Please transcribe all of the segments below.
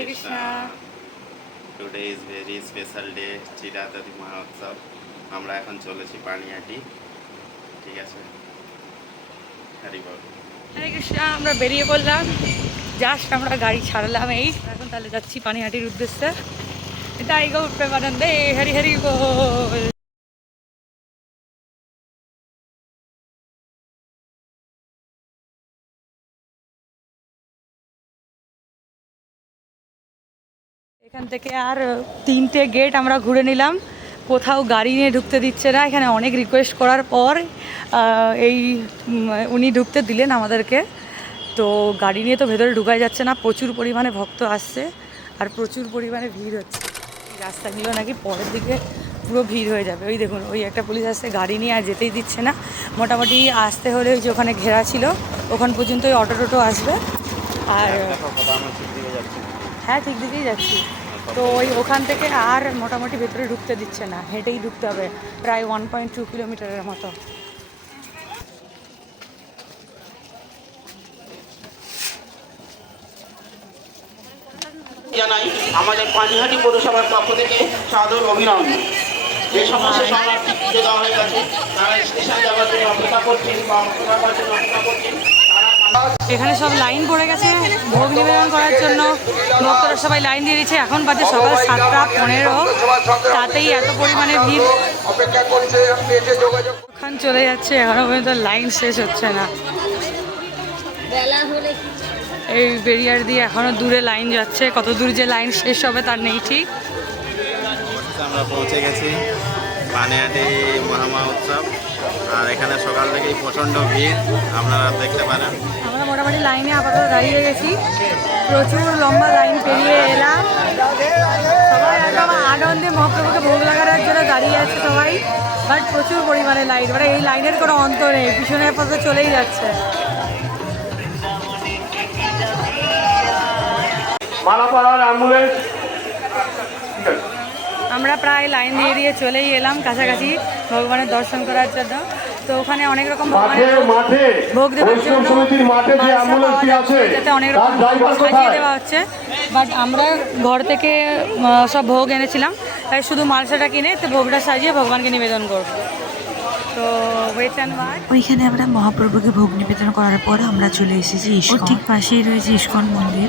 Krishna. Today is very special day, চিরাতরি মহোৎসব। আমরা এখন চলেছি পানিহাটি, ঠিক আছে? হরি বল। হরে কৃষ্ণা। আমরা বেরিয়ে পড়লাম, জাস্ট আমরা গাড়ি ছাড়লাম এখন তাহলে যাচ্ছি পানিহাটির উদ্দেশ্যে। তাই গৌর প্রেমানন্দে হরি হরি বল। এখান থেকে আর 3টে গেট আমরা ঘুরে নিলাম, কোথাও গাড়ি নিয়ে ঢুকতে দিচ্ছে না। এখানে অনেক রিকোয়েস্ট করার পর উনি ঢুকতে দিলেন আমাদেরকে। তো গাড়ি নিয়ে তো ভেতরে ঢুকাই যাচ্ছে না, প্রচুর পরিমাণে ভক্ত আসছে আর প্রচুর পরিমাণে ভিড় হচ্ছে। রাস্তাগুলো নাকি পরের দিকে পুরো ভিড় হয়ে যাবে। ওই দেখুন, ওই একটা পুলিশ আসছে, গাড়ি নিয়ে আর যেতেই দিচ্ছে না। মোটামুটি আসতে হলে ওই যে ওখানে ঘেরা ছিল ওখান পর্যন্ত ওই অটো টোটো আসবে। আর হ্যাঁ, ঠিক দিকেই যাচ্ছি। তো ওখান থেকে আর মোটামুটি ভেতরে ঢুকতে দিচ্ছে না, হেঁটেই ঢুকতে হবে প্রায় 1.2 কিলোমিটারের মতো। জানাই আমাদের পানিহাটি পৌরসভার পক্ষ থেকে সাদর অভিনন্দন। যে সমস্ত শরণার্থী খুঁজে দেওয়া হয়ে গেছে তারা স্টেশন যাওয়ার জন্য অপেক্ষা করছেন বা অপেক্ষা জন্য অপেক্ষা করছেন। এখানে সব লাইন পড়ে গেছে ভোগ নিবেদন করার জন্য, ভক্তরা সবাই লাইন দিয়ে দিচ্ছে। এখন বাজে সকাল 7টা 15, তাতেই এত পরিমাণে ভিড়। ওখান চলে যাচ্ছে, এখনো পর্যন্ত লাইন শেষ হচ্ছে না। এই বেরিয়ার দিয়ে এখনো দূরে লাইন যাচ্ছে, কত দূর যে লাইন শেষ হবে তার নেই ঠিক। আমরা পৌঁছে গেছি পানিহাটি মহোৎসব, আর এখানে সকাল থেকেই প্রচণ্ড ভিড় আপনারা দেখতে পারেন। আমরা মোটামুটি লাইনে আপাতত দাঁড়িয়ে গেছি, প্রচুর লম্বা লাইন পেরিয়ে এলাম। সবাই একদম আনন্দে মহাপ্রভুকে ভোগ লাগানোর জন্য দাঁড়িয়ে আছে সবাই, বাট প্রচুর পরিমাণে লাইন, মানে এই লাইনের কোনো অন্ত নেই, পিছনে আপাতত চলেই যাচ্ছে। আমরা প্রায় লাইন দিয়ে দিয়ে চলেই এলাম কাছাকাছি ভগবানের দর্শন করার জন্য। তো ওখানে অনেক রকম ভোগ দেওয়ার জন্য যাতে অনেক রকম সাজিয়ে দেওয়া হচ্ছে, বাট আমরা ঘর থেকে সব ভোগ এনেছিলাম, তাই শুধু মালসাটা কিনে তো ভোগটা সাজিয়ে ভগবানকে নিবেদন করবো। তো ওইখানে আমরা মহাপ্রভুকে ভোগ নিবেদন করার পর আমরা চলে এসেছি ইস্কন। ঠিক পাশেই রয়েছে ইস্কন মন্দির।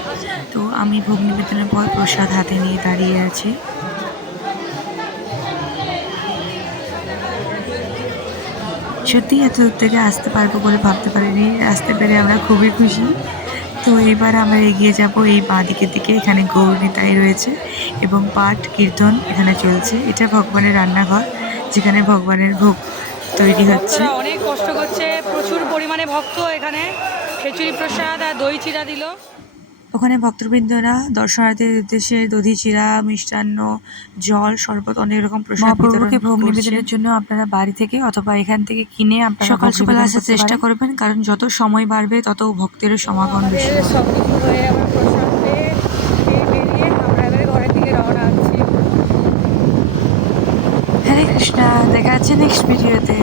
তো আমি ভোগ নিবেদনের পর প্রসাদ হাতে নিয়ে দাঁড়িয়ে আছি। সত্যি এত দূর থেকে আসতে পারবো বলে ভাবতে পারিনি, আসতে পেরে আমরা খুবই খুশি। তো এবার আমরা এগিয়ে যাব এই বাঁ দিকের দিকে। এখানে গৌরনিতাই রয়েছে এবং পাঠ কীর্তন এখানে চলছে। এটা ভগবানের রান্নাঘর, যেখানে ভগবানের ভোগ তৈরি হচ্ছে। অনেক কষ্ট করছে, প্রচুর পরিমাণে ভক্ত। এখানে খিচুড়ি প্রসাদ আর দই চিড়া দিল। ওখানে ভক্তবৃন্দরা দর্শনার্থীদের উদ্দেশ্যে দধি চিড়া, মিষ্টান্ন, জল, শরবত, অনেক রকম প্রসাদ বিতরণ ভোগ নিবেদনের জন্য আপনারা বাড়ি থেকে অথবা এখান থেকে কিনে আপনারা সকাল সকাল আসার চেষ্টা করবেন, কারণ যত সময় বাড়বে তত ভক্তের সমাগম বেশি হবে। সব কিছু হয়ে আমরা প্রসাদ পেয়ে বেরিয়ে আমরা এবারে ঘরের দিকে রওনা হচ্ছি। হরে কৃষ্ণা, দেখা যাচ্ছে নেক্সট ভিডিওতে।